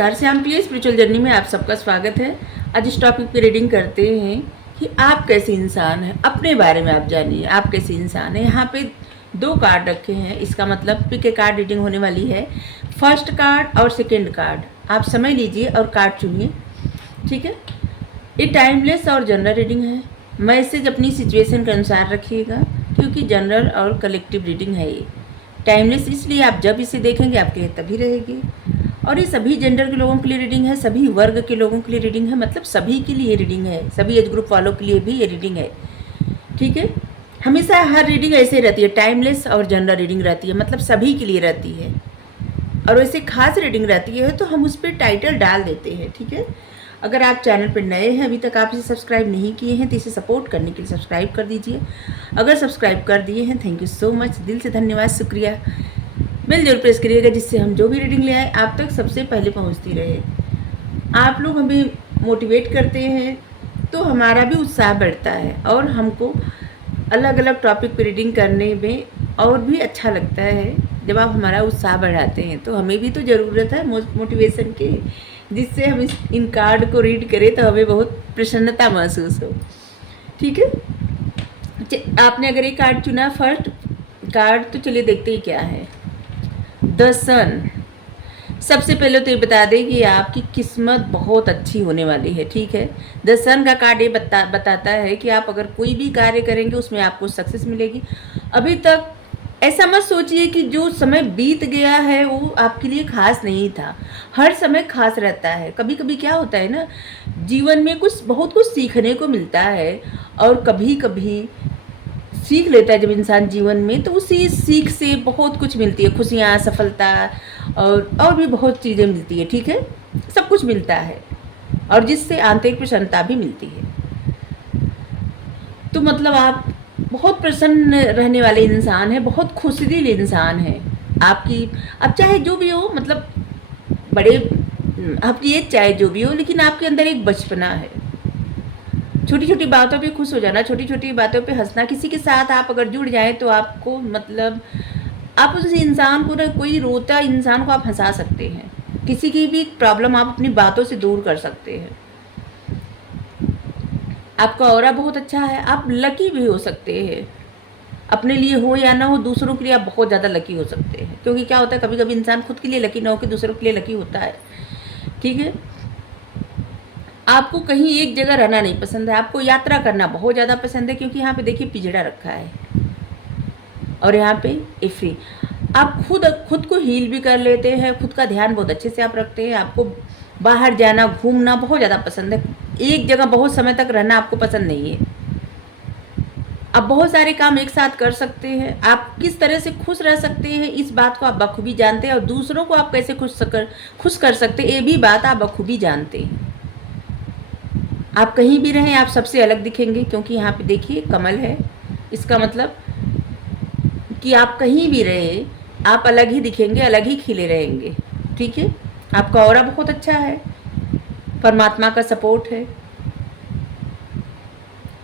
नमस्कार, श्याम प्रिय spiritual journey में आप सबका स्वागत है। आज इस टॉपिक पे रीडिंग करते हैं कि आप कैसे इंसान हैं, अपने बारे में आप जानिए आप कैसे इंसान हैं। यहाँ पे 2 कार्ड रखे हैं, इसका मतलब पिक ए कार्ड रीडिंग होने वाली है। फर्स्ट कार्ड और सेकेंड कार्ड आप समझ लीजिए और कार्ड चुनिए, ठीक है। ये टाइमलेस और जनरल रीडिंग है। मैसेज अपनी सिचुएशन के अनुसार रखिएगा, क्योंकि जनरल और कलेक्टिव रीडिंग है। ये टाइमलेस इसलिए आप जब इसे देखेंगे आपके लिए तभी रहेगी। और ये सभी जेंडर के लोगों के लिए रीडिंग है, सभी वर्ग के लोगों के लिए रीडिंग है, मतलब सभी के लिए रीडिंग है, सभी एज ग्रुप वालों के लिए भी ये रीडिंग है, ठीक है। हमेशा हर रीडिंग ऐसे रहती है, टाइमलेस और जनरल रीडिंग रहती है, मतलब सभी के लिए रहती है। और वैसे खास रीडिंग रहती है तो हम उस पर टाइटल डाल देते हैं, ठीक है। अगर आप चैनल पर नए हैं, अभी तक आप इसे सब्सक्राइब नहीं किए हैं, तो इसे सपोर्ट करने के लिए सब्सक्राइब कर दीजिए। अगर सब्सक्राइब कर दिए हैं, थैंक यू सो मच, दिल से धन्यवाद, शुक्रिया। बेल जरूर प्रेस करिएगा, जिससे हम जो भी रीडिंग ले आए आप तक सबसे पहले पहुंचती रहे। आप लोग हमें मोटिवेट करते हैं तो हमारा भी उत्साह बढ़ता है और हमको अलग अलग टॉपिक पर रीडिंग करने में और भी अच्छा लगता है। जब आप हमारा उत्साह बढ़ाते हैं तो हमें भी तो ज़रूरत है मोटिवेशन की, जिससे हम इन कार्ड को रीड करें तो हमें बहुत प्रसन्नता महसूस हो, ठीक है। आपने अगर ये कार्ड चुना फर्स्ट कार्ड, तो चलिए देखते ही क्या है। द सन। सबसे पहले तो ये बता दें कि आपकी किस्मत बहुत अच्छी होने वाली है, ठीक है। द सन का कार्ड ये बताता है कि आप अगर कोई भी कार्य करेंगे उसमें आपको सक्सेस मिलेगी। अभी तक ऐसा मत सोचिए कि जो समय बीत गया है वो आपके लिए खास नहीं था। हर समय खास रहता है। कभी कभी क्या होता है ना, जीवन में बहुत कुछ सीखने को मिलता है, और कभी कभी सीख लेता है जब इंसान जीवन में, तो उसी सीख से बहुत कुछ मिलती है, खुशियाँ, सफलता और भी बहुत चीज़ें मिलती है, ठीक है। सब कुछ मिलता है, और जिससे आंतरिक प्रसन्नता भी मिलती है। तो मतलब आप बहुत प्रसन्न रहने वाले इंसान हैं, बहुत खुशदिल इंसान हैं। आपकी अब चाहे जो भी हो, मतलब बड़े आपकी एज चाहे जो भी हो, लेकिन आपके अंदर एक बचपना है। छोटी छोटी बातों पे खुश हो जाना, छोटी छोटी बातों पे हंसना। किसी के साथ आप अगर जुड़ जाएं तो आपको मतलब आप उस इंसान को, कोई रोता इंसान को आप हंसा सकते हैं। किसी की भी प्रॉब्लम आप अपनी बातों से दूर कर सकते हैं। आपका ऑरा बहुत अच्छा है। आप लकी भी हो सकते हैं, अपने लिए हो या ना हो, दूसरों के लिए आप बहुत ज़्यादा लकी हो सकते हैं। क्योंकि क्या होता है, कभी कभी इंसान खुद के लिए लकी ना हो के दूसरों के लिए लकी होता है, ठीक है। आपको कहीं एक जगह रहना नहीं पसंद है, आपको यात्रा करना बहुत ज़्यादा पसंद है, क्योंकि यहाँ पे देखिए पिजड़ा रखा है और यहाँ पे ए फ्री। आप खुद को हील भी कर लेते हैं, खुद का ध्यान बहुत अच्छे से आप रखते हैं। आपको बाहर जाना, घूमना बहुत ज़्यादा पसंद है। एक जगह बहुत समय तक रहना आपको पसंद नहीं है। आप बहुत सारे काम एक साथ कर सकते हैं। आप किस तरह से खुश रह सकते हैं इस बात को आप बखूबी जानते हैं, और दूसरों को आप कैसे खुश कर सकते हैं ये भी बात आप बखूबी जानते हैं। आप कहीं भी रहें आप सबसे अलग दिखेंगे, क्योंकि यहाँ पे देखिए कमल है। इसका मतलब कि आप कहीं भी रहे आप अलग ही दिखेंगे, अलग ही खिले रहेंगे, ठीक है। आपका ऑरा बहुत अच्छा है, परमात्मा का सपोर्ट है।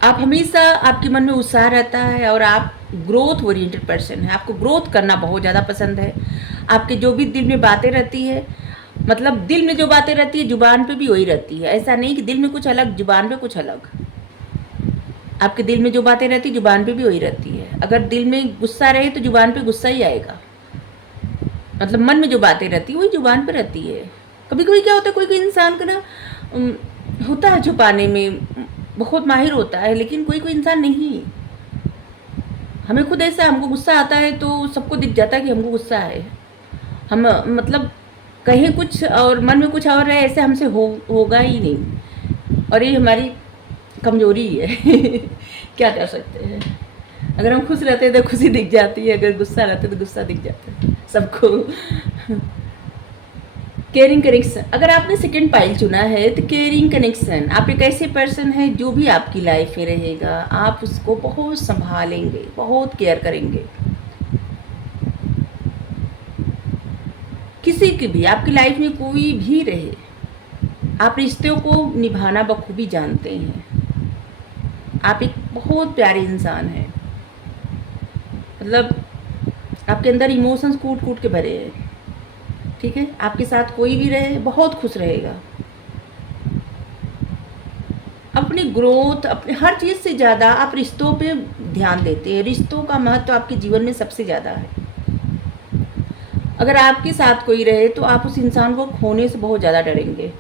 आप हमेशा, आपके मन में उत्साह रहता है, और आप ग्रोथ ओरिएंटेड पर्सन है। आपको ग्रोथ करना बहुत ज़्यादा पसंद है। आपके जो भी दिल में बातें रहती है, मतलब दिल में जो बातें रहती है जुबान पे भी वही रहती है। ऐसा नहीं कि दिल में कुछ अलग जुबान पे कुछ अलग। आपके दिल में जो बातें रहती है जुबान पे भी वही रहती है। अगर दिल में गुस्सा रहे तो जुबान पे गुस्सा ही आएगा। मतलब मन में जो बातें रहती है वही जुबान पे रहती है। कभी कभी क्या होता है, कोई कोई इंसान का ना होता है छुपाने में, बहुत माहिर होता है, लेकिन कोई कोई इंसान नहीं। हमें खुद ऐसा, हमको गुस्सा आता है तो सबको दिख जाता है कि हमको गुस्सा है। हम मतलब कहीं कुछ और मन में कुछ और है, ऐसे हमसे होगा ही नहीं, और ये हमारी कमजोरी है। क्या कर सकते हैं। अगर हम खुश रहते हैं तो खुशी दिख जाती है, अगर गुस्सा रहते तो गुस्सा दिख जाता है सबको। Caring connection. अगर आपने सेकंड पाइल चुना है तो केयरिंग कनेक्शन, आप एक ऐसे पर्सन है जो भी आपकी लाइफ में रहेगा आप उसको बहुत संभालेंगे, बहुत केयर करेंगे। किसी की भी आपकी लाइफ में कोई भी रहे, आप रिश्तों को निभाना बखूबी जानते हैं। आप एक बहुत प्यारे इंसान हैं, मतलब आपके अंदर इमोशंस कूट कूट के भरे हैं। ठीक है, आपके साथ कोई भी रहे बहुत खुश रहेगा। अपनी ग्रोथ, अपने हर चीज़ से ज़्यादा आप रिश्तों पे ध्यान देते हैं। रिश्तों का महत्व आपके जीवन में सबसे ज़्यादा है। अगर आपके साथ कोई रहे तो आप उस इंसान को खोने से बहुत ज़्यादा डरेंगे।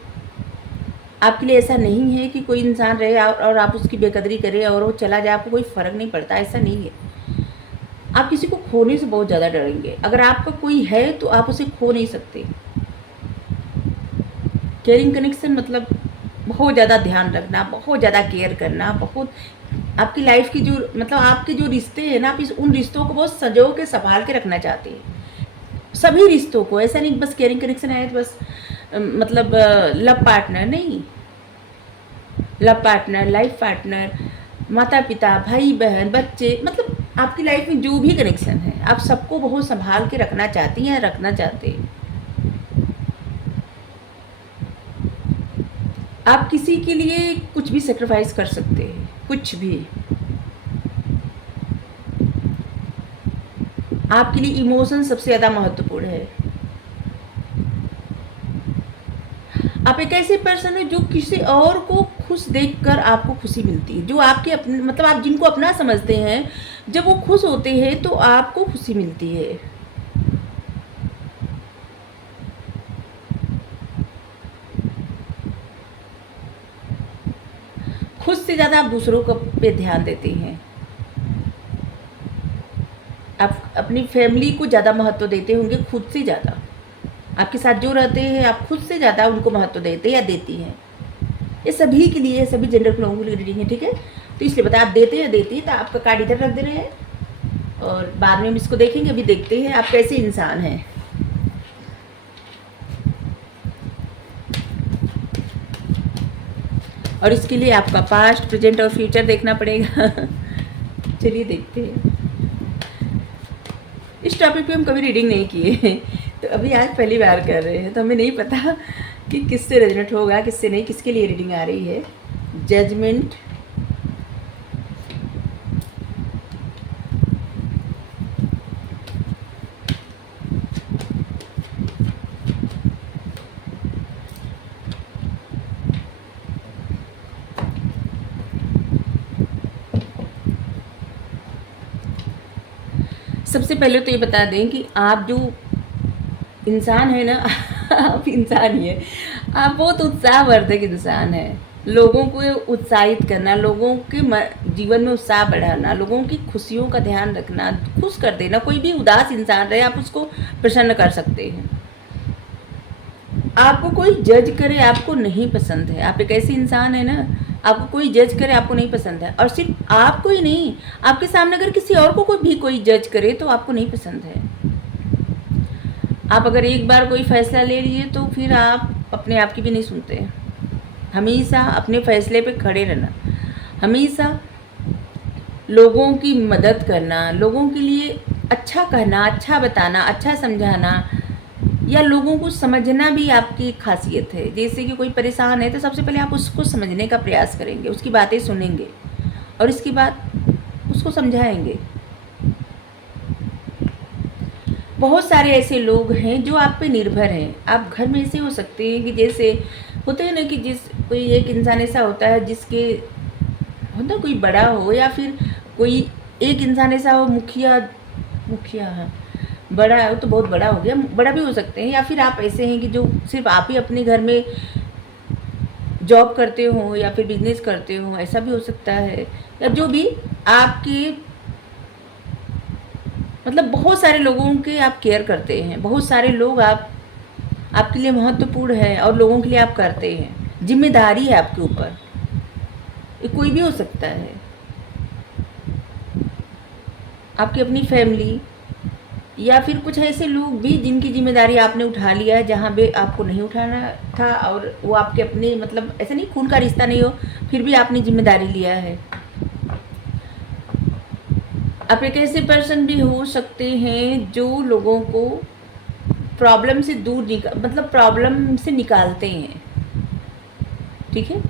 आपके लिए ऐसा नहीं है कि कोई इंसान रहे और आप उसकी बेकदरी करें और वो चला जाए, आपको कोई फ़र्क नहीं पड़ता, ऐसा नहीं है। आप किसी को खोने से बहुत ज़्यादा डरेंगे। अगर आपका कोई है तो आप उसे खो नहीं सकते। केयरिंग कनेक्शन मतलब बहुत ज़्यादा ध्यान रखना, बहुत ज़्यादा केयर करना, बहुत आपकी लाइफ की जो मतलब आपके जो रिश्ते हैं ना, आप उन रिश्तों को बहुत संजो के संभाल के रखना चाहते हैं। सभी रिश्तों को, ऐसा नहीं बस केयरिंग कनेक्शन है तो बस मतलब लव पार्टनर नहीं। लव पार्टनर, लाइफ पार्टनर, माता पिता, भाई बहन, बच्चे, मतलब आपकी लाइफ में जो भी कनेक्शन है आप सबको बहुत संभाल के रखना चाहती हैं, रखना चाहते हैं। आप किसी के लिए कुछ भी सेक्रीफाइस कर सकते हैं, कुछ भी। आपके लिए इमोशन सबसे ज़्यादा महत्वपूर्ण है। आप एक ऐसे पर्सन है जो किसी और को खुश देखकर आपको खुशी मिलती है। जो आपके अपने मतलब आप जिनको अपना समझते हैं, जब वो खुश होते हैं तो आपको खुशी मिलती है। खुद से ज़्यादा आप दूसरों को पे ध्यान देते हैं। आप अपनी फैमिली को ज़्यादा महत्व देते होंगे खुद से ज़्यादा। आपके साथ जो रहते हैं आप खुद से ज़्यादा उनको महत्व देते या देती हैं। ये सभी के लिए, सभी जेंडर के लोगों के लिए रीडिंग है, ठीक है। तो इसलिए बता, आप देते या देती, तो आपका कार्ड इधर रख दे रहे हैं और बाद में हम इसको देखेंगे। अभी देखते हैं आप कैसे इंसान हैं। और इसके लिए आपका पास्ट, प्रेजेंट और फ्यूचर देखना पड़ेगा। चलिए देखते हैं। इस टॉपिक पे हम कभी रीडिंग नहीं किए तो अभी आज पहली बार कर रहे हैं, तो हमें नहीं पता कि किससे रेजोनेट होगा, किससे नहीं, किसके लिए रीडिंग आ रही है। जजमेंट, सबसे पहले तो ये बता दें कि आप जो इंसान है ना आप इंसान ही है। आप बहुत उत्साहवर्धक इंसान हैं। लोगों को उत्साहित करना, लोगों के जीवन में उत्साह बढ़ाना, लोगों की खुशियों का ध्यान रखना, खुश कर देना। कोई भी उदास इंसान रहे आप उसको प्रसन्न कर सकते हैं। आपको कोई जज करे आपको नहीं पसंद है। आप एक ऐसे इंसान है ना, आपको कोई जज करे आपको नहीं पसंद है। और सिर्फ आपको ही नहीं, आपके सामने अगर किसी और को भी कोई जज करे तो आपको नहीं पसंद है। आप अगर एक बार कोई फैसला ले लिए तो फिर आप अपने आप की भी नहीं सुनते। हमेशा अपने फैसले पे खड़े रहना, हमेशा लोगों की मदद करना, लोगों के लिए अच्छा कहना, अच्छा बताना, अच्छा समझाना, या लोगों को समझना भी आपकी खासियत है। जैसे कि कोई परेशान है तो सबसे पहले आप उसको समझने का प्रयास करेंगे, उसकी बातें सुनेंगे और इसके बाद उसको समझाएंगे। बहुत सारे ऐसे लोग हैं जो आप पे निर्भर हैं। आप घर में ऐसे हो सकते हैं कि जैसे होते हैं ना कि जिस कोई एक इंसान ऐसा होता है जिसके होता कोई बड़ा हो, या फिर कोई एक इंसान ऐसा हो, मुखिया हाँ, बड़ा है तो बहुत बड़ा हो गया, बड़ा भी हो सकते हैं। या फिर आप ऐसे हैं कि जो सिर्फ आप ही अपने घर में जॉब करते हो या फिर बिजनेस करते हो, ऐसा भी हो सकता है। या जो भी आपके मतलब बहुत सारे लोगों के आप केयर करते हैं, बहुत सारे लोग आपके लिए महत्वपूर्ण है और लोगों के लिए आप करते हैं। जिम्मेदारी है आपके ऊपर, ये कोई भी हो सकता है। आपकी अपनी फैमिली या फिर कुछ ऐसे लोग भी जिनकी जिम्मेदारी आपने उठा लिया है जहाँ पे आपको नहीं उठाना था, और वो आपके अपने मतलब ऐसे नहीं खून का रिश्ता नहीं हो, फिर भी आपने जिम्मेदारी लिया है। आप एक ऐसे पर्सन भी हो सकते हैं जो लोगों को प्रॉब्लम से दूर मतलब प्रॉब्लम से निकालते हैं, ठीक है।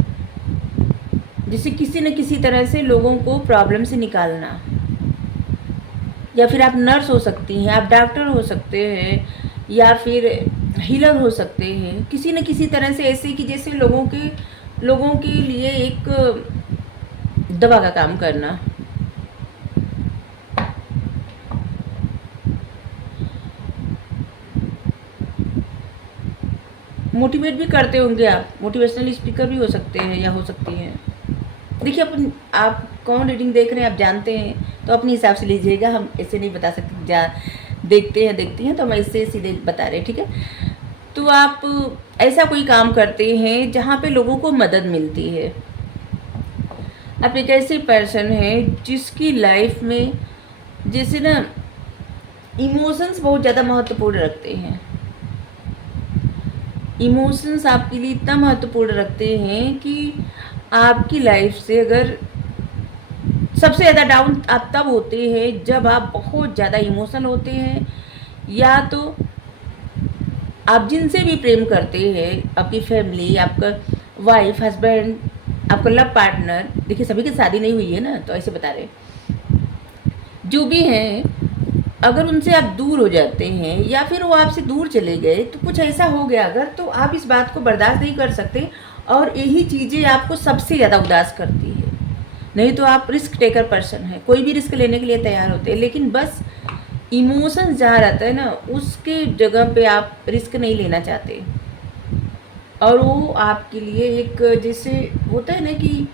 जैसे किसी न किसी तरह से लोगों को प्रॉब्लम से निकालना। या फिर आप नर्स हो सकती हैं, आप डॉक्टर हो सकते हैं, या फिर हीलर हो सकते हैं किसी न किसी तरह से, ऐसे कि जैसे लोगों के लिए एक दवा का काम करना। मोटिवेट भी करते होंगे आप, मोटिवेशनल स्पीकर भी हो सकते हैं या हो सकती हैं। देखिए आप कौन रीडिंग देख रहे हैं आप जानते हैं, तो अपने हिसाब से लीजिएगा, हम ऐसे नहीं बता सकते। देखते हैं तो हम ऐसे सीधे बता रहे हैं, ठीक है। तो आप ऐसा कोई काम करते हैं जहाँ पे लोगों को मदद मिलती है। आप एक ऐसे पर्सन हैं जिसकी लाइफ में जैसे ना इमोशंस बहुत ज़्यादा महत्वपूर्ण रखते हैं। इमोशंस आपके लिए इतना महत्वपूर्ण रखते हैं कि आपकी लाइफ से अगर सबसे ज़्यादा डाउन आप तब होते हैं जब आप बहुत ज़्यादा इमोशनल होते हैं, या तो आप जिनसे भी प्रेम करते हैं, आपकी फैमिली, आपका वाइफ, हस्बैंड, आपका लव पार्टनर, देखिए सभी की शादी नहीं हुई है ना, तो ऐसे बता रहे, जो भी हैं, अगर उनसे आप दूर हो जाते हैं या फिर वो आपसे दूर चले गए, तो कुछ ऐसा हो गया अगर, तो आप इस बात को बर्दाश्त नहीं कर सकते और यही चीज़ें आपको सबसे ज़्यादा उदास करती है। नहीं तो आप रिस्क टेकर पर्सन हैं, कोई भी रिस्क लेने के लिए तैयार होते हैं, लेकिन बस इमोशन जहाँ रहता है ना, उसके जगह पे आप रिस्क नहीं लेना चाहते। और वो आपके लिए एक जैसे होता है ना कि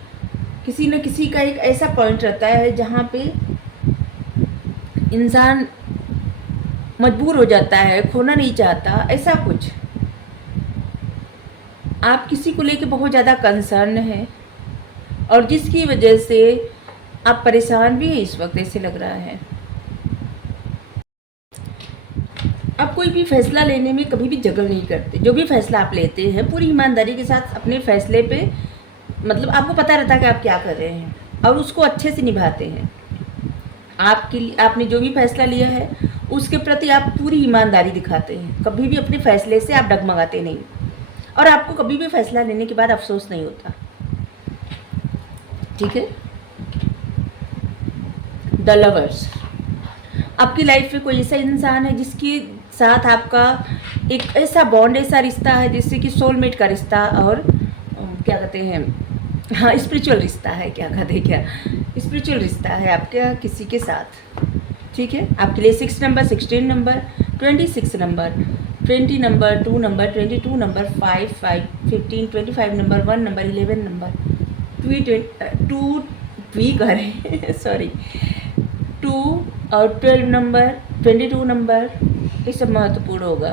किसी न किसी का एक ऐसा पॉइंट रहता है जहाँ पे इंसान मजबूर हो जाता है, खोना नहीं चाहता, ऐसा कुछ। आप किसी को लेके बहुत ज़्यादा कंसर्न है और जिसकी वजह से आप परेशान भी हैं इस वक्त, ऐसे लग रहा है। आप कोई भी फैसला लेने में कभी भी जगल नहीं करते। जो भी फैसला आप लेते हैं पूरी ईमानदारी के साथ अपने फैसले पे, मतलब आपको पता रहता है कि आप क्या कर रहे हैं और उसको अच्छे से निभाते हैं। आपने जो भी फैसला लिया है उसके प्रति आप पूरी ईमानदारी दिखाते हैं। कभी भी अपने फैसले से आप डगमगाते नहीं और आपको कभी भी फैसला लेने के बाद अफसोस नहीं होता, ठीक है। द लवर्स, आपकी लाइफ में कोई ऐसा इंसान है जिसके साथ आपका एक ऐसा बॉन्ड, ऐसा रिश्ता है जिससे कि सोलमेट का रिश्ता और क्या कहते हैं, हाँ स्पिरिचुअल रिश्ता है, क्या कहते हैं, क्या स्पिरिचुअल रिश्ता है आपके किसी के साथ, ठीक है। आपके लिए 6 number, 16 number, 26 number, 20 number, 2 number, 22 number, 5, 15, 25 number, 1 number, 11 number, 2 और 12 नंबर, 22 नंबर, ये सब महत्वपूर्ण होगा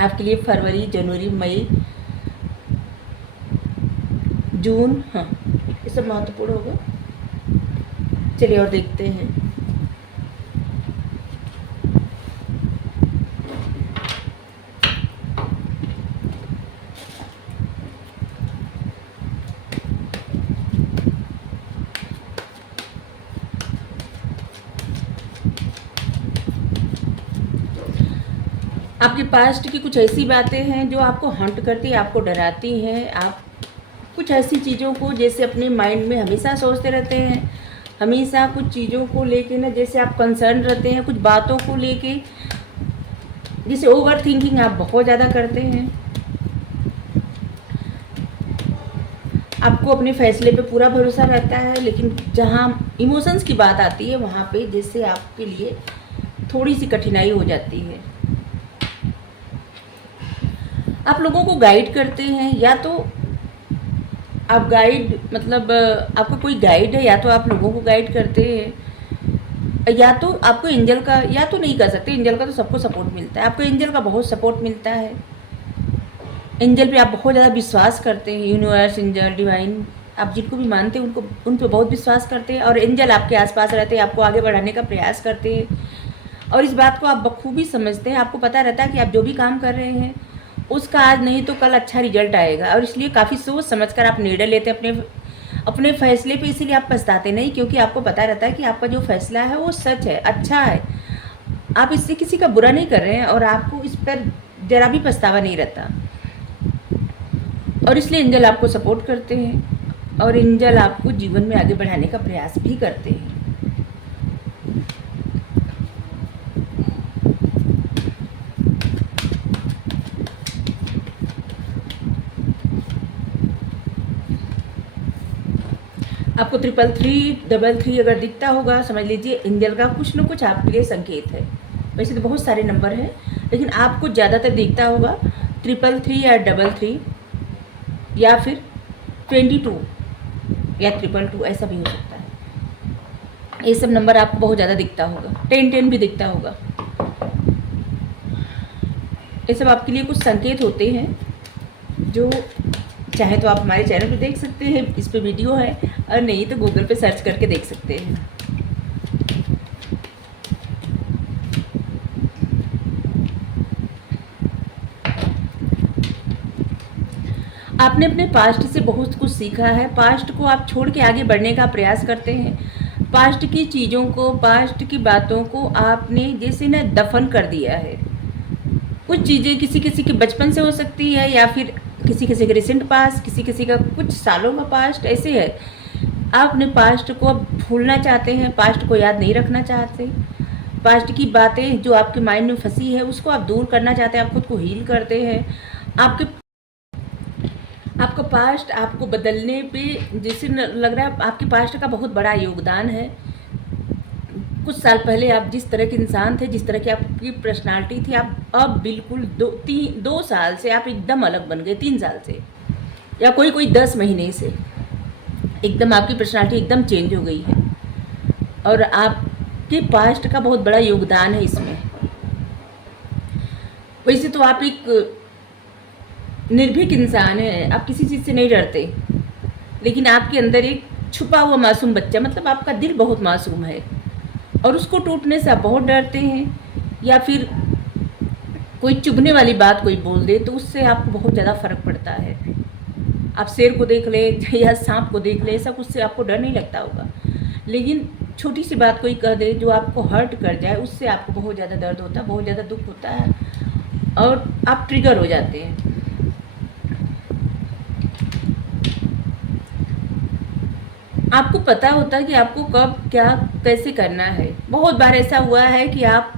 आपके लिए। फरवरी, जनवरी, मई, जून, हाँ ये सब महत्वपूर्ण होगा। चलिए और देखते हैं। आपके पास्ट की कुछ ऐसी बातें हैं जो आपको हंट करती है, आपको डराती हैं। आप कुछ ऐसी चीज़ों को जैसे अपने माइंड में हमेशा सोचते रहते हैं, हमेशा कुछ चीज़ों को लेके ना जैसे आप कंसर्न रहते हैं, कुछ बातों को लेके जैसे ओवर थिंकिंग आप बहुत ज़्यादा करते हैं। आपको अपने फैसले पे पूरा भरोसा रहता है, लेकिन जहाँ इमोशंस की बात आती है वहाँ पे जैसे आपके लिए थोड़ी सी कठिनाई हो जाती है। आप लोगों को गाइड करते हैं, या तो आप गाइड मतलब आपका कोई गाइड है, या तो आप लोगों को गाइड करते हैं, या तो आपको एंजल का, या तो नहीं कर सकते, एंजल का तो सबको सपोर्ट मिलता है, आपको एंजल का बहुत सपोर्ट मिलता है। एंजल पे आप बहुत ज़्यादा विश्वास करते हैं, यूनिवर्स, एंजल, डिवाइन, आप जिनको भी मानते हैं उन पे बहुत विश्वास करते हैं और एंजल आपके आसपास रहते हैं, आपको आगे बढ़ाने का प्रयास करते हैं। और इस बात को आप बखूबी समझते हैं, आपको पता रहता है कि आप जो भी काम कर रहे हैं उसका आज नहीं तो कल अच्छा रिजल्ट आएगा, और इसलिए काफ़ी सोच समझकर आप निर्णय लेते हैं अपने फैसले पे। इसीलिए आप पछताते नहीं, क्योंकि आपको पता रहता है कि आपका जो फैसला है वो सच है, अच्छा है, आप इससे किसी का बुरा नहीं कर रहे हैं और आपको इस पर ज़रा भी पछतावा नहीं रहता। और इसलिए एंजल आपको सपोर्ट करते हैं और एंजल आपको जीवन में आगे बढ़ाने का प्रयास भी करते हैं। आपको 333 अगर दिखता होगा, समझ लीजिए एंजल का कुछ न कुछ आपके लिए संकेत है। वैसे तो बहुत सारे नंबर हैं, लेकिन आपको ज़्यादातर दिखता होगा 333 या 33 या फिर 22 या 222, ऐसा भी हो सकता है। ये सब नंबर आपको बहुत ज़्यादा दिखता होगा। 10 भी दिखता होगा। ये सब आपके लिए कुछ संकेत होते हैं, जो चाहे तो आप हमारे चैनल पे देख सकते हैं, इस पे वीडियो है, और नहीं तो गूगल पे सर्च करके देख सकते हैं। आपने अपने पास्ट से बहुत कुछ सीखा है। पास्ट को आप छोड़ के आगे बढ़ने का प्रयास करते हैं। पास्ट की चीज़ों को, पास्ट की बातों को आपने जैसे ना दफन कर दिया है। कुछ चीज़ें किसी किसी के बचपन से हो सकती है, या फिर किसी किसी का रिसेंट पास्ट, किसी किसी का कुछ सालों का पास्ट, ऐसे है। आप अपने पास्ट को अब भूलना चाहते हैं, पास्ट को याद नहीं रखना चाहते। पास्ट की बातें जो आपके माइंड में फंसी है उसको आप दूर करना चाहते हैं, आप खुद को हील करते हैं। आपका पास्ट आपको बदलने पे जैसे लग रहा है आपके पास्ट का बहुत बड़ा योगदान है। कुछ साल पहले आप जिस तरह के इंसान थे, जिस तरह की आपकी पर्सनालिटी थी, आप अब बिल्कुल 2 साल से आप एकदम अलग बन गए, 3 साल से, या कोई 10 महीने से एकदम आपकी पर्सनालिटी एकदम चेंज हो गई है। और आपके पास्ट का बहुत बड़ा योगदान है इसमें। वैसे तो आप एक निर्भीक इंसान है, आप किसी चीज़ से नहीं डरते, लेकिन आपके अंदर एक छुपा हुआ मासूम बच्चा, मतलब आपका दिल बहुत मासूम है, और उसको टूटने से आप बहुत डरते हैं। या फिर कोई चुभने वाली बात कोई बोल दे तो उससे आपको बहुत ज़्यादा फ़र्क पड़ता है। आप शेर को देख ले या सांप को देख ले, ऐसा कुछ से आपको डर नहीं लगता होगा, लेकिन छोटी सी बात कोई कह दे जो आपको हर्ट कर जाए, उससे आपको बहुत ज़्यादा दर्द होता है, बहुत ज़्यादा दुख होता है, और आप ट्रिगर हो जाते हैं। आपको पता होता है कि आपको कब क्या कैसे करना है। बहुत बार ऐसा हुआ है कि आप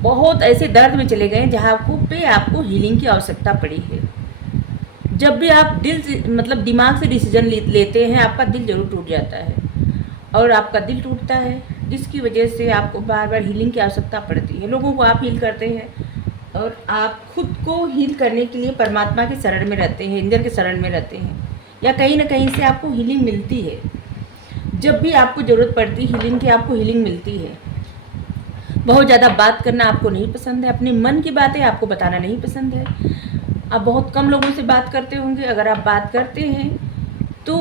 बहुत ऐसे दर्द में चले गए जहाँ आपको हीलिंग की आवश्यकता पड़ी है। जब भी आप दिल से, मतलब दिमाग से डिसीजन लेते हैं, आपका दिल ज़रूर टूट जाता है, और आपका दिल टूटता है जिसकी वजह से आपको बार बार हीलिंग की आवश्यकता पड़ती है। लोगों को आप हील करते हैं, और आप खुद को हील करने के लिए परमात्मा के शरण में रहते हैं, एंजल के शरण में रहते हैं, या कहीं ना कहीं से आपको हीलिंग मिलती है। जब भी आपको ज़रूरत पड़ती है हीलिंग की, आपको हीलिंग मिलती है। बहुत ज़्यादा बात करना आपको नहीं पसंद है, अपने मन की बातें आपको बताना नहीं पसंद है। आप बहुत कम लोगों से बात करते होंगे। अगर आप बात करते हैं तो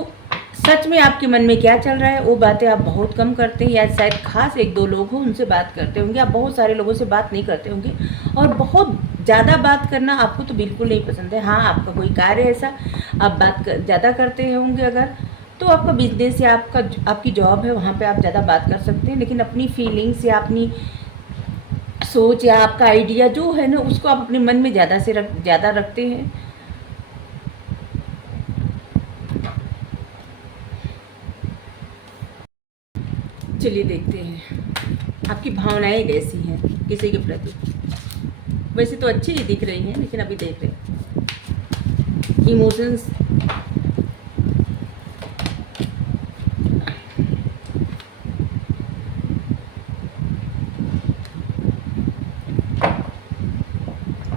सच में आपके मन में क्या चल रहा है वो बातें आप बहुत कम करते हैं, या शायद खास 1-2 लोग हो उनसे बात करते होंगे। आप बहुत सारे लोगों से बात नहीं करते होंगे, और बहुत ज़्यादा बात करना आपको तो बिल्कुल नहीं पसंद है। हाँ, आपका कोई कार्य ऐसा आप ज़्यादा करते होंगे, अगर तो आपका बिजनेस या आपकी जॉब है, वहाँ पे आप ज़्यादा बात कर सकते हैं, लेकिन अपनी फीलिंग्स या अपनी सोच या आपका आइडिया जो है ना, उसको आप अपने मन में ज़्यादा रखते हैं। चलिए देखते हैं आपकी भावनाएं कैसी हैं किसी के प्रति। वैसे तो अच्छी ही दिख रही हैं, लेकिन अभी देख रहे हैं इमोशंस।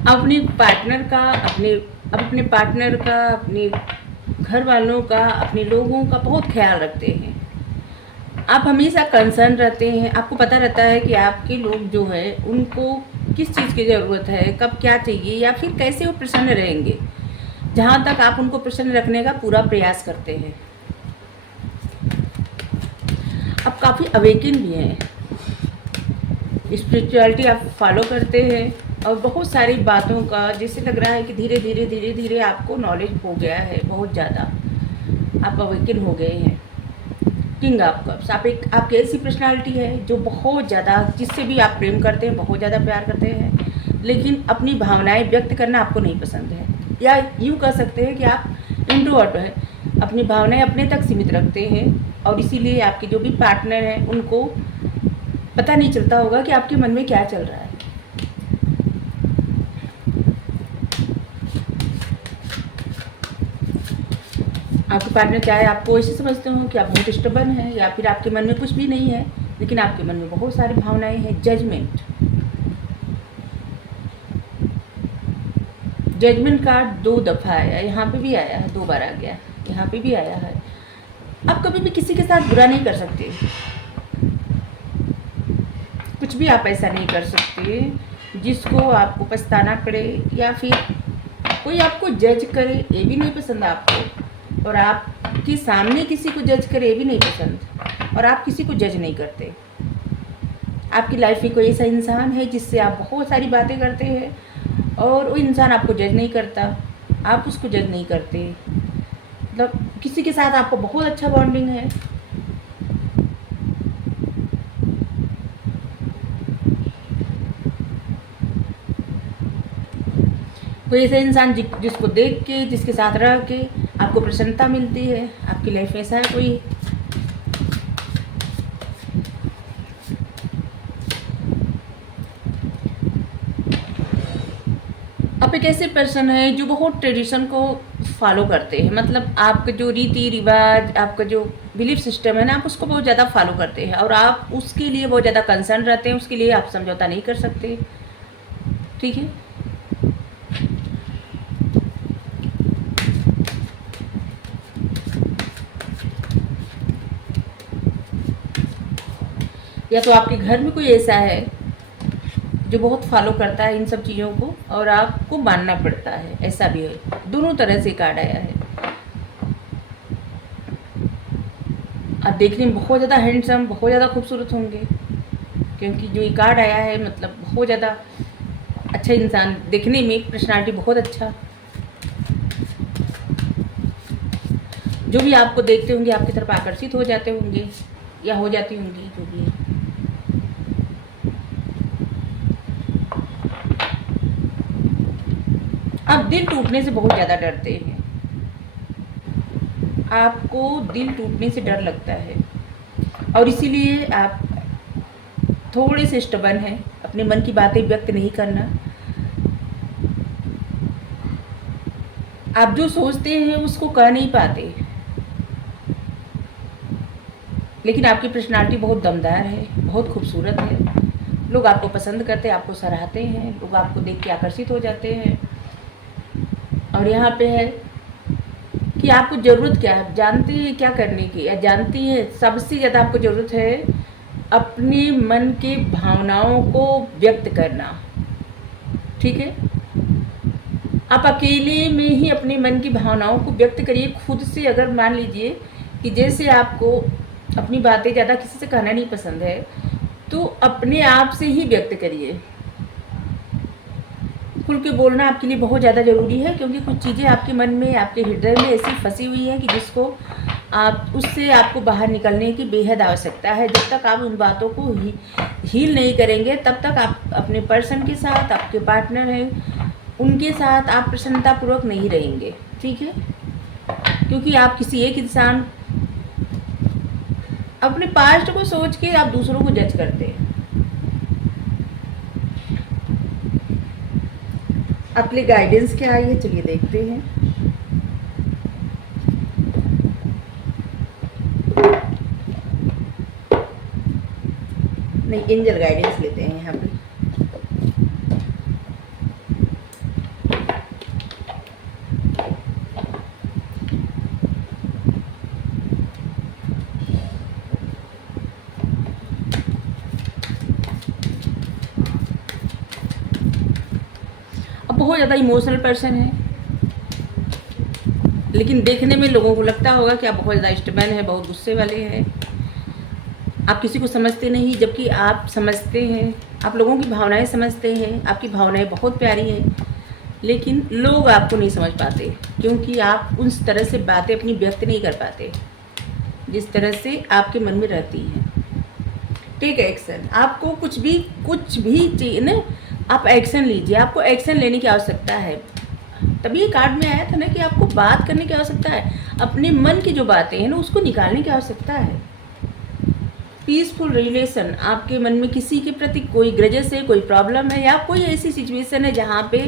अपने पार्टनर का, अपने पार्टनर का, अपने घर वालों का, अपने लोगों का बहुत ख्याल रखते हैं। आप हमेशा कंसर्न रहते हैं। आपको पता रहता है कि आपके लोग जो है उनको किस चीज़ की ज़रूरत है, कब क्या चाहिए, या फिर कैसे वो प्रसन्न रहेंगे। जहाँ तक आप उनको प्रसन्न रखने का पूरा प्रयास करते हैं। आप काफ़ी अवेकन भी हैं, स्पिरिचुअलिटी आप फॉलो करते हैं, और बहुत सारी बातों का जैसे लग रहा है कि धीरे धीरे आपको नॉलेज हो गया है, बहुत ज़्यादा आप अवेकन हो गए हैं। किंग ऑफ कप्स, आपकी ऐसी पर्सनालिटी है जो बहुत ज़्यादा, जिससे भी आप प्रेम करते हैं, बहुत ज़्यादा प्यार करते हैं, लेकिन अपनी भावनाएं व्यक्त करना आपको नहीं पसंद है, या यूँ कह सकते हैं कि आप इंट्रोवर्ट हैं, अपनी भावनाएं अपने तक सीमित रखते हैं, और इसीलिए आपके जो भी पार्टनर हैं उनको पता नहीं चलता होगा कि आपके मन में क्या चल रहा है। आपके पार्टनर चाहे आपको ऐसे समझते हो कि आप बहुत स्टबर्न हैं, या फिर आपके मन में कुछ भी नहीं है लेकिन आपके मन में बहुत सारी भावनाएं हैं। जजमेंट कार्ड 2 दफ़ा आया, यहाँ पे भी आया है, 2 बार आ गया, यहाँ पे भी आया है। आप कभी भी किसी के साथ बुरा नहीं कर सकते, कुछ भी आप ऐसा नहीं कर सकते जिसको आपको पछताना पड़े, या फिर कोई आपको जज करे, ये भी नहीं पसंद आपको, और आपके सामने किसी को जज करे, ये भी नहीं पसंद, और आप किसी को जज नहीं करते। आपकी लाइफ में कोई ऐसा इंसान है जिससे आप बहुत सारी बातें करते हैं और वो इंसान आपको जज नहीं करता, आप उसको जज नहीं करते। मतलब किसी के साथ आपको बहुत अच्छा बॉन्डिंग है, कोई ऐसा इंसान जिसको देख के, जिसके साथ रह के आपको प्रसन्नता मिलती है, आपकी लाइफ में ऐसा है कोई। आप एक ऐसे पर्सन है जो बहुत ट्रेडिशन को फॉलो करते हैं, मतलब आपका जो रीति रिवाज, आपका जो बिलीफ सिस्टम है ना, आप उसको बहुत ज़्यादा फॉलो करते हैं और आप उसके लिए बहुत ज़्यादा कंसर्न रहते हैं, उसके लिए आप समझौता नहीं कर सकते, ठीक है। या तो आपके घर में कोई ऐसा है जो बहुत फॉलो करता है इन सब चीज़ों को और आपको मानना पड़ता है, ऐसा भी है। दोनों तरह से कार्ड आया है। आप देखने में बहुत ज़्यादा हैंडसम, बहुत ज़्यादा खूबसूरत होंगे, क्योंकि जो ये कार्ड आया है मतलब बहुत ज़्यादा अच्छा इंसान, देखने में पर्सनालिटी बहुत अच्छा। जो भी आपको देखते होंगे आपकी तरफ आकर्षित हो जाते होंगे या हो जाती होंगी, जो भी है। आप दिल टूटने से बहुत ज़्यादा डरते हैं, आपको दिल टूटने से डर लगता है और इसीलिए आप थोड़े से स्टबर्न हैं, अपने मन की बातें व्यक्त नहीं करना। आप जो सोचते हैं उसको कह नहीं पाते, लेकिन आपकी पर्सनालिटी बहुत दमदार है, बहुत खूबसूरत है। लोग आपको पसंद करते हैं, आपको सराहते हैं, लोग आपको देख के आकर्षित हो जाते हैं। और यहाँ पे है कि आपको ज़रूरत क्या है, जानते हैं क्या करने की, या जानती हैं सबसे ज़्यादा आपको ज़रूरत है अपने मन के भावनाओं को व्यक्त करना, ठीक है। आप अकेले में ही अपने मन की भावनाओं को व्यक्त करिए खुद से। अगर मान लीजिए कि जैसे आपको अपनी बातें ज़्यादा किसी से कहना नहीं पसंद है, तो अपने आप से ही व्यक्त करिए। खुल के बोलना आपके लिए बहुत ज़्यादा ज़रूरी है, क्योंकि कुछ चीज़ें आपके मन में, आपके हृदय में ऐसी फंसी हुई हैं कि जिसको आप, उससे आपको बाहर निकलने की बेहद आवश्यकता है। जब तक आप उन बातों को हील नहीं करेंगे तब तक आप अपने पर्सन के साथ, आपके पार्टनर हैं उनके साथ आप प्रसन्नतापूर्वक नहीं रहेंगे, ठीक है। क्योंकि आप किसी एक इंसान, अपने पास्ट को सोच के आप दूसरों को जज करते हैं। अपने गाइडेंस क्या आई है, चलिए देखते हैं। नहीं, एंजल गाइडेंस लेते हैं यहाँ पे। बहुत ज़्यादा इमोशनल पर्सन है, लेकिन देखने में लोगों को लगता होगा कि आप बहुत ज़्यादा स्टबर्न है, बहुत गुस्से वाले हैं। आप किसी को समझते नहीं, जबकि आप समझते हैं, आप लोगों की भावनाएं समझते हैं, आपकी भावनाएं बहुत प्यारी हैं, लेकिन लोग आपको नहीं समझ पाते, क्योंकि आप उस तरह से बातें अपनी व्यक्त नहीं कर पाते जिस तरह से आपके मन में रहती है। टेक एक्शन, आपको कुछ भी चाहिए ना, आप एक्शन लीजिए। आपको एक्शन लेने की आवश्यकता है। तभी ये कार्ड में आया था ना कि आपको बात करने की आवश्यकता है, अपने मन की जो बातें हैं ना उसको निकालने की आवश्यकता है। पीसफुल रिलेशन, आपके मन में किसी के प्रति कोई ग्रजेस है, कोई प्रॉब्लम है, या कोई ऐसी सिचुएशन है जहाँ पे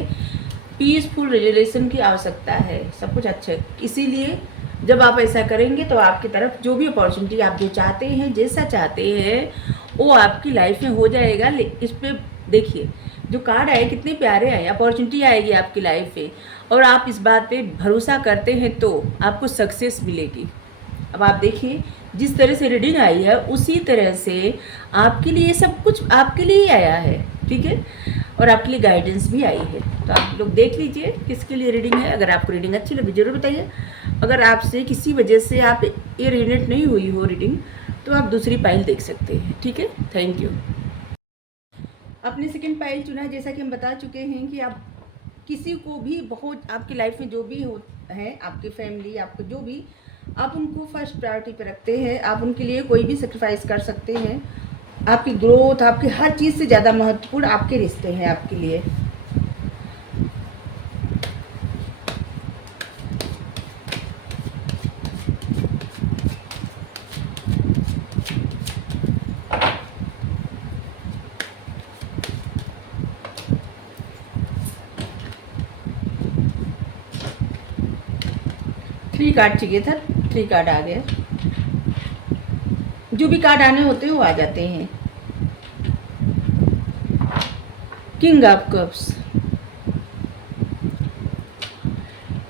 पीसफुल रिलेशन की आवश्यकता है। सब कुछ अच्छा है, इसीलिए जब आप ऐसा करेंगे तो आपकी तरफ जो भी अपॉर्चुनिटी आप जो चाहते हैं, जैसा चाहते हैं, वो आपकी लाइफ में हो जाएगा। इस पे देखिए, जो कार्ड आए कितने प्यारे आए, अपॉर्चुनिटी आएगी आपकी लाइफ में, और आप इस बात पे भरोसा करते हैं तो आपको सक्सेस मिलेगी। अब आप देखिए, जिस तरह से रीडिंग आई है उसी तरह से आपके लिए सब कुछ आपके लिए ही आया है, ठीक है, और आपके लिए गाइडेंस भी आई है। तो आप लोग देख लीजिए किसके लिए रीडिंग है। अगर आपको रीडिंग अच्छी लगी ज़रूर बताइए। अगर आपसे किसी वजह से आप ये रिलेट नहीं हुई हो रीडिंग, तो आप दूसरी पाइल देख सकते हैं, ठीक है। Thank you. आपने सेकंड पाइल चुना है। जैसा कि हम बता चुके हैं कि आप किसी को भी बहुत आपकी लाइफ में जो भी हो है, आपकी फैमिली, आपको जो भी, आप उनको फर्स्ट प्रायोरिटी पे रखते हैं। आप उनके लिए कोई भी सेक्रीफाइस कर सकते हैं। आपकी ग्रोथ, आपकी हर चीज़ से ज़्यादा महत्वपूर्ण आपके रिश्ते हैं आपके लिए। थ्री कार्ड चाहिए था, थ्री कार्ड आ गया। जो भी कार्ड आने होते हैं वो आ जाते हैं। King of cups.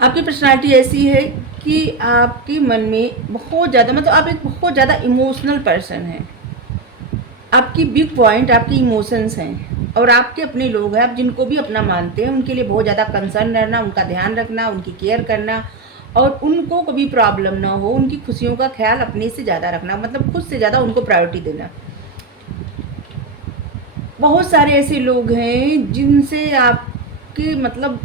आपकी पर्सनालिटी ऐसी है कि आपके मन में बहुत ज़्यादा, मतलब आप एक बहुत ज़्यादा इमोशनल पर्सन हैं। आपकी बिग पॉइंट आपके इमोशंस हैं, और आपके अपने लोग हैं, आप जिनको भी अपना मानते हैं उनके लिए बहुत ज़्यादा कंसर्न रहना, उनका ध्यान रखना, उनकी केयर करना, और उनको कभी प्रॉब्लम ना हो, उनकी खुशियों का ख्याल अपने से ज़्यादा रखना, मतलब खुद से ज़्यादा उनको प्रायोरिटी देना। बहुत सारे ऐसे लोग हैं जिनसे आपके, मतलब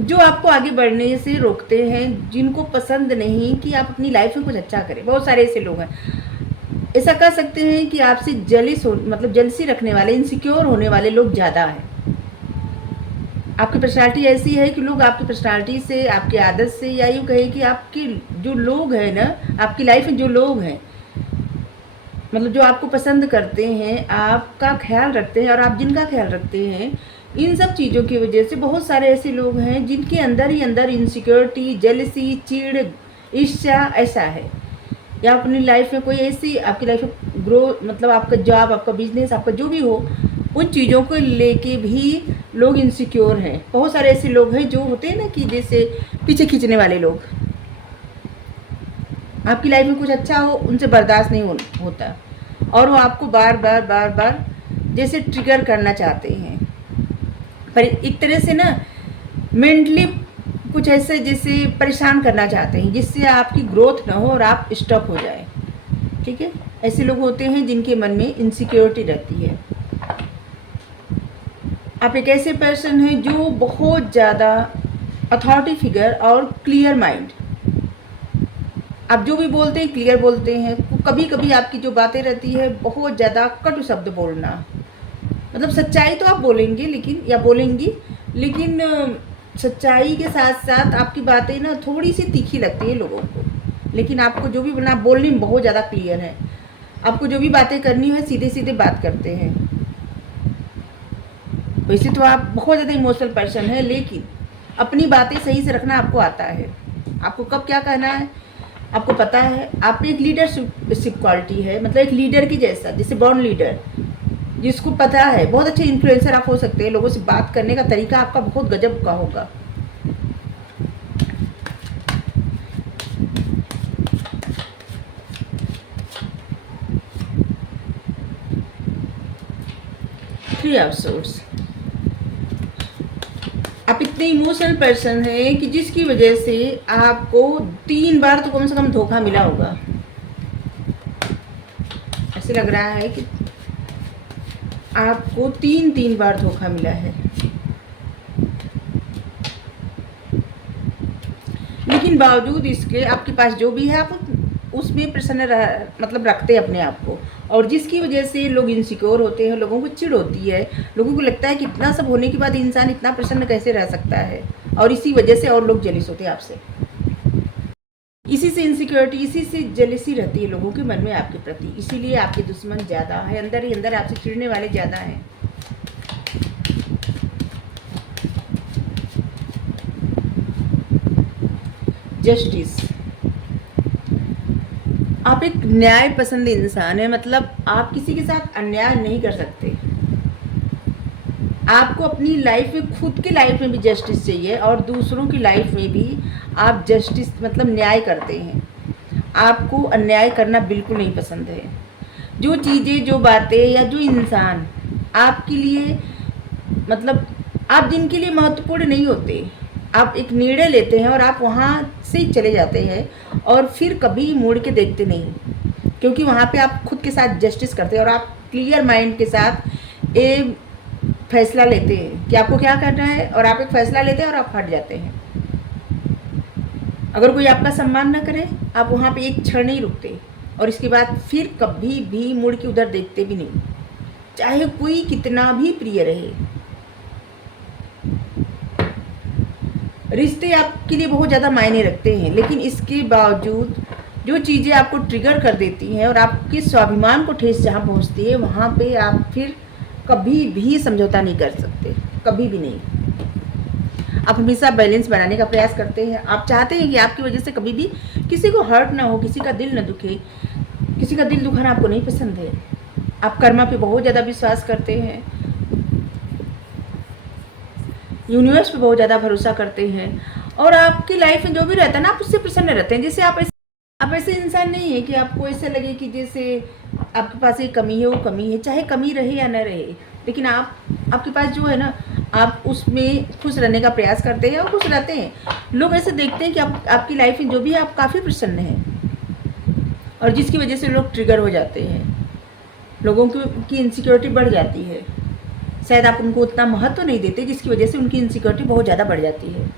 जो आपको आगे बढ़ने से रोकते हैं, जिनको पसंद नहीं कि आप अपनी लाइफ में कुछ अच्छा करें। बहुत सारे ऐसे लोग हैं, ऐसा कह सकते हैं कि आपसे जलिस हो, मतलब जलसी रखने वाले, इनसिक्योर होने वाले लोग ज़्यादा हैं। आपकी पर्सनालिटी ऐसी है कि लोग आपकी पर्सनालिटी से, आपकी आदत से, या यूँ कहें कि आपके जो लोग हैं ना, आपकी लाइफ में जो लोग हैं, मतलब जो आपको पसंद करते हैं, आपका ख्याल रखते हैं, और आप जिनका ख्याल रखते हैं, इन सब चीज़ों की वजह से बहुत सारे ऐसे लोग हैं जिनके अंदर ही अंदर इनसिक्योरिटी, जेलसी, चिड़, ईर्ष्या ऐसा है। या अपनी लाइफ में कोई ऐसी, आपकी लाइफ में ग्रो, मतलब आपका जॉब, आपका बिजनेस, आपका जो भी हो, उन चीज़ों को लेके भी लोग इनसिक्योर हैं। बहुत सारे ऐसे लोग हैं जो होते हैं ना कि जैसे पीछे खींचने वाले लोग। आपकी लाइफ में कुछ अच्छा हो, उनसे बर्दाश्त नहीं होता, और वो आपको बार बार बार बार जैसे ट्रिगर करना चाहते हैं, पर एक तरह से ना मेंटली कुछ ऐसे जैसे परेशान करना चाहते हैं, जिससे आपकी ग्रोथ ना हो और आप स्टक हो जाए, ठीक है। ऐसे लोग होते हैं जिनके मन में इनसिक्योरिटी रहती है। आप एक ऐसे पर्सन हैं जो बहुत ज़्यादा अथॉरिटी फिगर और क्लियर माइंड, आप जो भी बोलते हैं क्लियर बोलते हैं। कभी कभी आपकी जो बातें रहती है बहुत ज़्यादा कटु शब्द बोलना, मतलब सच्चाई तो आप बोलेंगे लेकिन, या बोलेंगी, लेकिन सच्चाई के साथ साथ आपकी बातें ना थोड़ी सी तीखी लगती है लोगों को, लेकिन आपको जो भी बना बोलने में बहुत ज़्यादा क्लियर है। आपको जो भी बातें करनी है सीधे सीधे बात करते हैं। वैसे तो आप बहुत ज़्यादा इमोशनल पर्सन है, लेकिन अपनी बातें सही से रखना आपको आता है। आपको कब क्या कहना है आपको पता है। आप में एक लीडरशिप क्वालिटी है, मतलब एक लीडर की जैसा, जैसे बॉर्न लीडर, जिसको पता है। बहुत अच्छे इन्फ्लुएंसर आप हो सकते हैं, लोगों से बात करने का तरीका आपका बहुत गजब का होगा। Three of swords. आप इतने इमोशनल पर्सन हैं कि जिसकी वजह से आपको 3 बार तो कम से कम धोखा मिला होगा। ऐसे लग रहा है कि आपको 3 बार धोखा मिला है, लेकिन बावजूद इसके आपके पास जो भी है आप उसमें प्रसन्न मतलब रखते हैं अपने आप को, और जिसकी वजह से लोग इनसिक्योर होते हैं, लोगों को चिढ़ होती है, लोगों को लगता है कि इतना सब होने के बाद इंसान इतना प्रसन्न कैसे रह सकता है, और इसी वजह से और लोग जेलिस होते हैं आपसे। इसी से इनसिक्योरिटी, इसी से जेलिसी रहती है लोगों के मन में आपके प्रति, इसीलिए आपके दुश्मन ज़्यादा है, अंदर ही अंदर आपसे चिढ़ने वाले ज़्यादा हैं। जस्टिस। आप एक न्याय पसंद इंसान है, मतलब आप किसी के साथ अन्याय नहीं कर सकते। आपको अपनी लाइफ में, खुद की लाइफ में भी जस्टिस चाहिए और दूसरों की लाइफ में भी आप जस्टिस मतलब न्याय करते हैं। आपको अन्याय करना बिल्कुल नहीं पसंद है। जो चीज़ें, जो बातें या जो इंसान आपके लिए मतलब आप जिनके लिए महत्वपूर्ण नहीं होते, आप एक निर्णय लेते हैं और आप वहाँ से ही चले जाते हैं और फिर कभी मुड़ के देखते नहीं, क्योंकि वहाँ पे आप खुद के साथ जस्टिस करते हैं और आप क्लियर माइंड के साथ एक फैसला लेते हैं कि आपको क्या करना है, और आप एक फैसला लेते हैं और आप हट जाते हैं। अगर कोई आपका सम्मान न करे, आप वहाँ पे एक क्षण नहीं रुकते और इसके बाद फिर कभी भी मुड़ के उधर देखते भी नहीं, चाहे कोई कितना भी प्रिय रहे। रिश्ते आपके लिए बहुत ज़्यादा मायने रखते हैं, लेकिन इसके बावजूद जो चीज़ें आपको ट्रिगर कर देती हैं और आपके स्वाभिमान को ठेस जहाँ पहुँचती है, वहाँ पे आप फिर कभी भी समझौता नहीं कर सकते, कभी भी नहीं। आप हमेशा बैलेंस बनाने का प्रयास करते हैं। आप चाहते हैं कि आपकी वजह से कभी भी किसी को हर्ट ना हो, किसी का दिल न दुखे। किसी का दिल दुखाना आपको नहीं पसंद है। आप कर्मा पे बहुत ज़्यादा विश्वास करते हैं, यूनिवर्स पे बहुत ज़्यादा भरोसा करते हैं, और आपकी लाइफ में जो भी रहता है ना, आप उससे प्रसन्न रहते हैं। जैसे आप ऐसे इंसान नहीं है कि आपको ऐसा लगे कि जैसे आपके पास एक कमी है, वो कमी है, चाहे कमी रहे या न रहे, लेकिन आपके पास जो है ना, आप उसमें खुश रहने का प्रयास करते हैं और खुश रहते हैं। लोग ऐसे देखते हैं कि आपकी लाइफ में जो भी है, आप काफ़ी प्रसन्न हैं, और जिसकी वजह से लोग ट्रिगर हो जाते हैं, लोगों की इनसिक्योरिटी बढ़ जाती है। शायद आप उनको उतना महत्व नहीं देते, जिसकी वजह से उनकी इनसिक्योरिटी बहुत ज़्यादा बढ़ जाती है।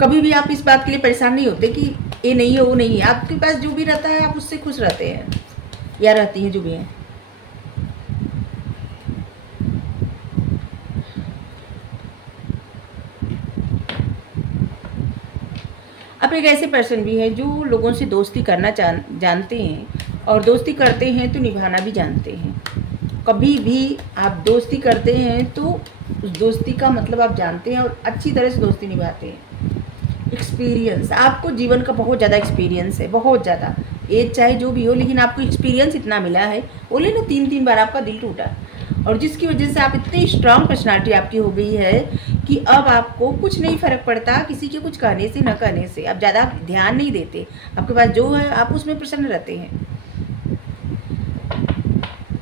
कभी भी आप इस बात के लिए परेशान नहीं होते कि ये नहीं है, वो नहीं है। आपके पास जो भी रहता है, आप उससे खुश रहते हैं या रहती हैं, जो भी हैं। आप एक ऐसे पर्सन भी हैं जो लोगों से दोस्ती करना जानते हैं, और दोस्ती करते हैं तो निभाना भी जानते हैं। कभी भी आप दोस्ती करते हैं तो उस दोस्ती का मतलब आप जानते हैं और अच्छी तरह से दोस्ती निभाते हैं। एक्सपीरियंस, आपको जीवन का बहुत ज़्यादा एक्सपीरियंस है, बहुत ज़्यादा। एज चाहे जो भी हो, लेकिन आपको एक्सपीरियंस इतना मिला है। बोले ना, 3 बार आपका दिल टूटा, और जिसकी वजह से आप इतनी स्ट्रांग पर्सनालिटी आपकी हो गई है कि अब आपको कुछ नहीं फ़र्क पड़ता किसी के कुछ कहने से न कहने से। आप ज़्यादा ध्यान नहीं देते, आपके पास जो है आप उसमें प्रसन्न रहते हैं।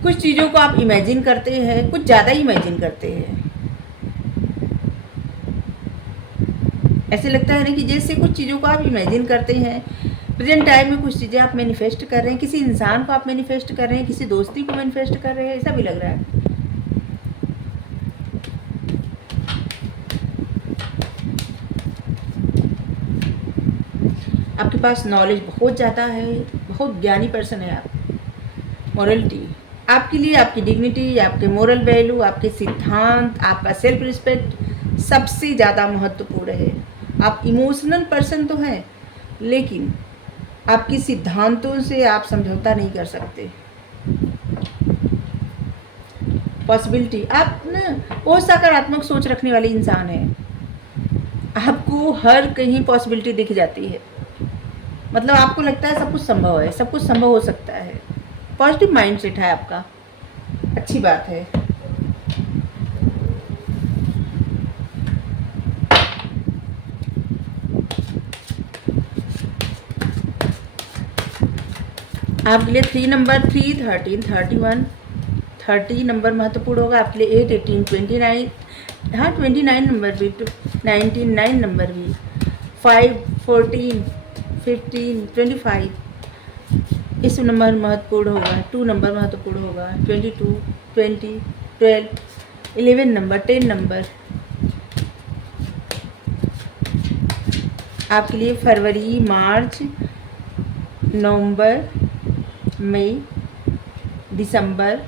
कुछ चीज़ों को आप इमेजिन करते हैं, कुछ ज़्यादा ही इमेजिन करते हैं। ऐसे लगता है ना कि जैसे कुछ चीज़ों को आप इमेजिन करते हैं, प्रेजेंट टाइम में कुछ चीज़ें आप मैनिफेस्ट कर रहे हैं, किसी इंसान को आप मैनिफेस्ट कर रहे हैं, किसी दोस्ती को मैनिफेस्ट कर रहे हैं, ऐसा भी लग रहा है। आपके पास नॉलेज बहुत ज़्यादा है, बहुत ज्ञानी पर्सन है आप। मॉरलिटी आपके लिए, आपकी डिग्निटी, आपके मोरल वैल्यू, आपके सिद्धांत, आपका सेल्फ रिस्पेक्ट सबसे ज़्यादा महत्वपूर्ण है। आप इमोशनल पर्सन तो हैं, लेकिन आपके सिद्धांतों से आप समझौता नहीं कर सकते। पॉसिबिलिटी, आप ना बहुत सकारात्मक सोच रखने वाले इंसान हैं। आपको हर कहीं पॉसिबिलिटी दिख जाती है, मतलब आपको लगता है सब कुछ संभव है, सब कुछ संभव हो सकता है। पॉजिटिव माइंडसेट है आपका, अच्छी बात है। आपके लिए 3 नंबर 3, 13, 31, 30 नंबर महत्वपूर्ण होगा। आपके लिए 8, 18, 29, हाँ 29 नंबर भी, 19, 9 नंबर भी, 5, 14, 15, 25 इस नंबर महत्वपूर्ण होगा। 2 नंबर महत्वपूर्ण होगा। 22, 20, 12, 11 नंबर, 10 नंबर। आपके लिए फरवरी, मार्च, नवंबर, मई, दिसंबर,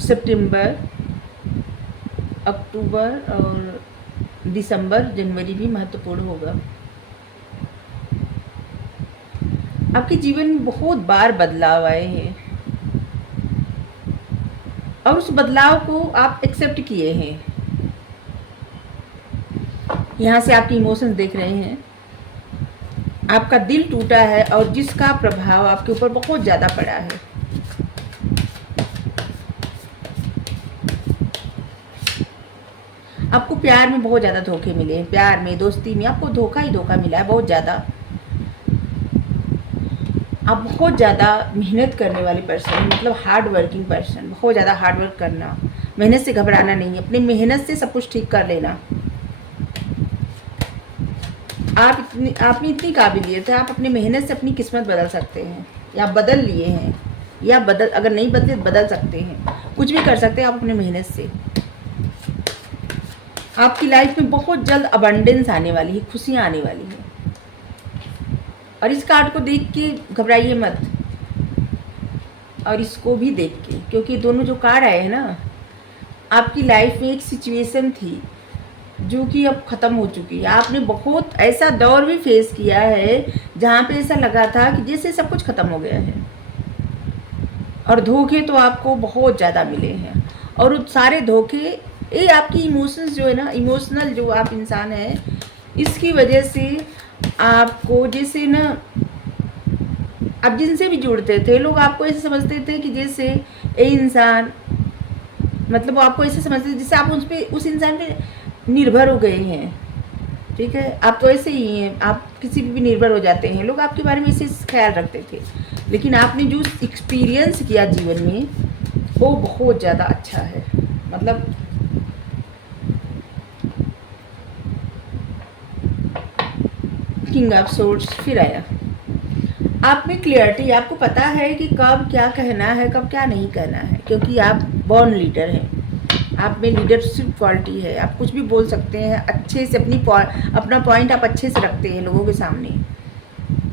सितंबर, अक्टूबर और दिसंबर, जनवरी भी महत्वपूर्ण होगा। आपके जीवन में बहुत बार बदलाव आए हैं। और उस बदलाव को आप एक्सेप्ट किए हैं। यहाँ से आपके इमोशंस देख रहे हैं, आपका दिल टूटा है और जिसका प्रभाव आपके ऊपर बहुत ज़्यादा पड़ा है। आपको प्यार में बहुत ज़्यादा धोखे मिले हैं, प्यार में, दोस्ती में आपको धोखा ही धोखा मिला है बहुत ज़्यादा। आप बहुत ज़्यादा मेहनत करने वाले पर्सन, मतलब हार्ड वर्किंग पर्सन, बहुत ज़्यादा हार्ड वर्क करना, मेहनत से घबराना नहीं, अपनी मेहनत से सब कुछ ठीक कर लेना। आप में इतनी काबिलियत है, आप अपनी मेहनत से अपनी किस्मत बदल सकते हैं, या बदल लिए हैं, या बदल, अगर नहीं बदले बदल सकते हैं, कुछ भी कर सकते हैं आप अपनी मेहनत से। आपकी लाइफ में बहुत जल्द अबंडेंस आने वाली है, खुशियाँ आने वाली है। और इस कार्ड को देख के घबराइए मत, और इसको भी देख के, क्योंकि दोनों जो कार्ड आए हैं ना, आपकी लाइफ में एक सिचुएशन थी जो कि अब ख़त्म हो चुकी है। आपने बहुत ऐसा दौर भी फेस किया है जहाँ पे ऐसा लगा था कि जैसे सब कुछ ख़त्म हो गया है, और धोखे तो आपको बहुत ज़्यादा मिले हैं। और उस सारे धोखे, ये आपकी इमोशंस जो है ना, इमोशनल जो आप इंसान हैं, इसकी वजह से आपको, जैसे ना, आप जिनसे भी जुड़ते थे लोग आपको ऐसे समझते थे कि जैसे ये इंसान, मतलब वो आपको ऐसे समझते थे जैसे आप उस इंसान पे निर्भर हो गए हैं। ठीक है, आप तो ऐसे ही हैं, आप किसी पे भी निर्भर हो जाते हैं, लोग आपके बारे में ऐसे ख्याल रखते थे। लेकिन आपने जो एक्सपीरियंस किया जीवन में वो बहुत ज़्यादा अच्छा है। मतलब किंग ऑफ सोर्ड्स फिर आया। आप में क्लियरिटी, आपको पता है कि कब क्या कहना है, कब क्या नहीं कहना है, क्योंकि आप बॉर्न लीडर हैं। आप में लीडरशिप क्वालिटी है, आप कुछ भी बोल सकते हैं अच्छे से, अपना पॉइंट आप अच्छे से रखते हैं लोगों के सामने।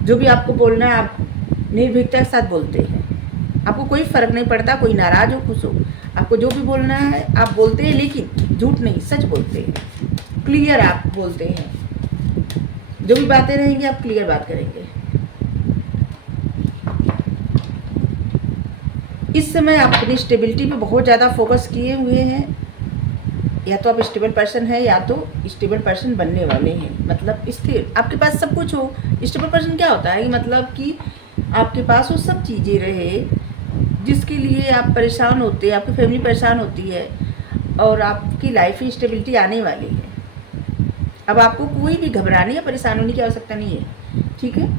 जो भी आपको बोलना है आप निर्भीकता के साथ बोलते हैं, आपको कोई फ़र्क नहीं पड़ता, कोई नाराज़ हो खुश हो, आपको जो भी बोलना है आप बोलते हैं, लेकिन झूठ नहीं, सच बोलते हैं, क्लियर आप बोलते हैं। जो भी बातें रहेंगी आप क्लियर बात करेंगे। इस समय आप अपनी स्टेबिलिटी पे बहुत ज़्यादा फोकस किए हुए हैं, या तो आप स्टेबल पर्सन हैं या तो स्टेबल पर्सन बनने वाले हैं, मतलब स्थिर, आपके पास सब कुछ हो। स्टेबल पर्सन क्या होता है, मतलब कि आपके पास वो सब चीज़ें रहे जिसके लिए आप परेशान होते हैं, आपकी फैमिली परेशान होती है, और आपकी लाइफ में स्टेबिलिटी आने वाली है। अब आपको कोई भी घबराने या परेशान होने की आवश्यकता नहीं है। ठीक है,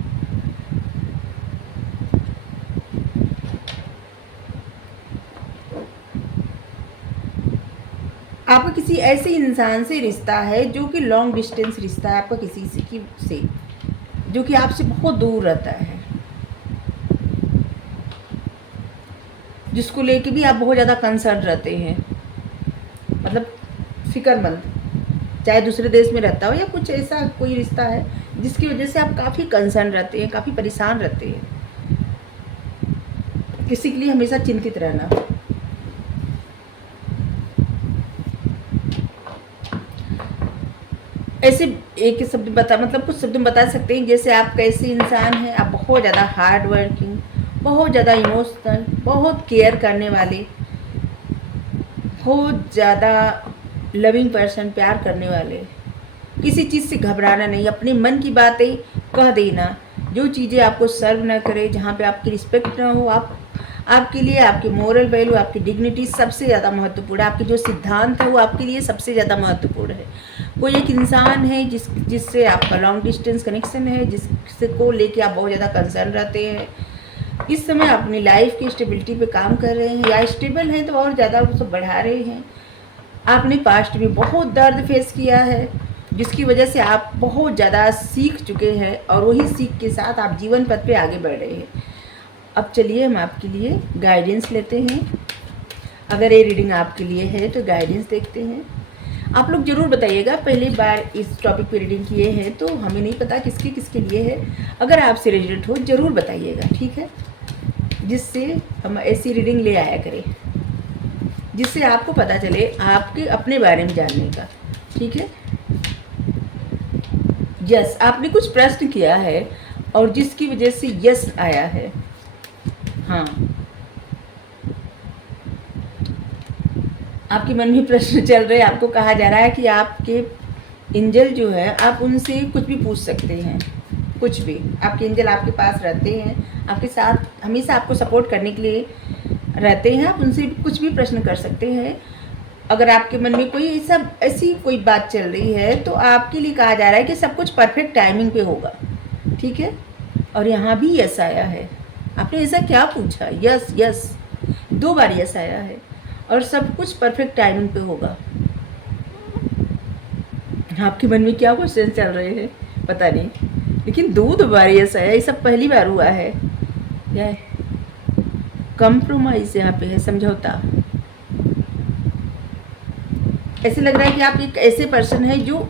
आपका किसी ऐसे इंसान से रिश्ता है जो कि लॉन्ग डिस्टेंस रिश्ता है आपका किसी से जो कि आपसे बहुत दूर रहता है, जिसको लेके भी आप बहुत ज़्यादा कंसर्न रहते हैं, मतलब फिक्रमंद, चाहे दूसरे देश में रहता हो या कुछ ऐसा कोई रिश्ता है जिसकी वजह से आप काफ़ी कंसर्न रहते हैं, काफ़ी परेशान रहते हैं, किसी के लिए हमेशा चिंतित रहना। ऐसे एक शब्द बता, मतलब कुछ शब्द में बता सकते हैं जैसे आप कैसे इंसान हैं। आप बहुत ज़्यादा हार्ड वर्किंग, बहुत ज़्यादा इमोशनल, बहुत केयर करने वाले, बहुत ज़्यादा लविंग पर्सन, प्यार करने वाले, किसी चीज़ से घबराना नहीं, अपने मन की बातें कह देना, जो चीज़ें आपको सर्व ना करे, जहाँ पे आपकी रिस्पेक्ट ना हो, आपके लिए आपकी मोरल वैल्यू, आपकी डिग्निटी सबसे ज़्यादा महत्वपूर्ण है, आपके जो सिद्धांत है वो आपके लिए सबसे ज़्यादा महत्वपूर्ण है। कोई एक इंसान है जिससे आपका लॉन्ग डिस्टेंस कनेक्शन है, जिसको लेके आप बहुत ज़्यादा कंसर्न रहते हैं। इस समय अपनी लाइफ की स्टेबिलिटी पे काम कर रहे हैं, या स्टेबल हैं तो और ज़्यादा उसको बढ़ा रहे हैं। आपने पास्ट में बहुत दर्द फेस किया है, जिसकी वजह से आप बहुत ज़्यादा सीख चुके हैं, और वही सीख के साथ आप जीवन पथ पे आगे बढ़ रहे हैं। अब चलिए हम आपके लिए गाइडेंस लेते हैं। अगर ये रीडिंग आपके लिए है तो गाइडेंस देखते हैं। आप लोग ज़रूर बताइएगा, पहली बार इस टॉपिक पे रीडिंग किए हैं तो हमें नहीं पता किसके किसके लिए है। अगर आपसे रेजिडेंट हो ज़रूर बताइएगा, ठीक है, जिससे हम ऐसी रीडिंग ले आया करें, जिससे आपको पता चले आपके अपने बारे में जानने का। ठीक है, यस, आपने कुछ प्रश्न किया है और जिसकी वजह से यस आया है। हाँ, आपके मन में प्रश्न चल रहे हैं, आपको कहा जा रहा है कि आपके एंजल जो है आप उनसे कुछ भी पूछ सकते हैं, कुछ भी। आपके एंजल आपके पास रहते हैं, आपके साथ हमेशा आपको सपोर्ट करने के लिए रहते हैं। आप उनसे कुछ भी प्रश्न कर सकते हैं। अगर आपके मन में कोई ऐसी कोई बात चल रही है तो आपके लिए कहा जा रहा है कि सब कुछ परफेक्ट टाइमिंग पे होगा, ठीक है। और यहाँ भी यस आया है। आपने ऐसा क्या पूछा? यस यस, 2 बार यस आया है और सब कुछ परफेक्ट टाइमिंग पे होगा। आपके मन में क्या क्वेश्चन चल रहे हैं पता नहीं, लेकिन 2 बार यस आया, ये सब पहली बार हुआ है। क्या है? कंप्रोमाइज़ यहाँ पे है, समझौता। ऐसे लग रहा है कि आप एक ऐसे पर्सन हैं जो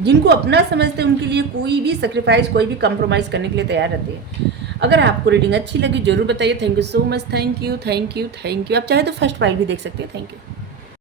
जिनको अपना समझते हैं, उनके लिए कोई भी सेक्रीफाइस, कोई भी कंप्रोमाइज़ करने के लिए तैयार रहते हैं। अगर आपको रीडिंग अच्छी लगी ज़रूर बताइए। Thank you so much. Thank you thank you thank you. आप चाहे तो फर्स्ट फाइल भी देख सकते हैं। Thank you.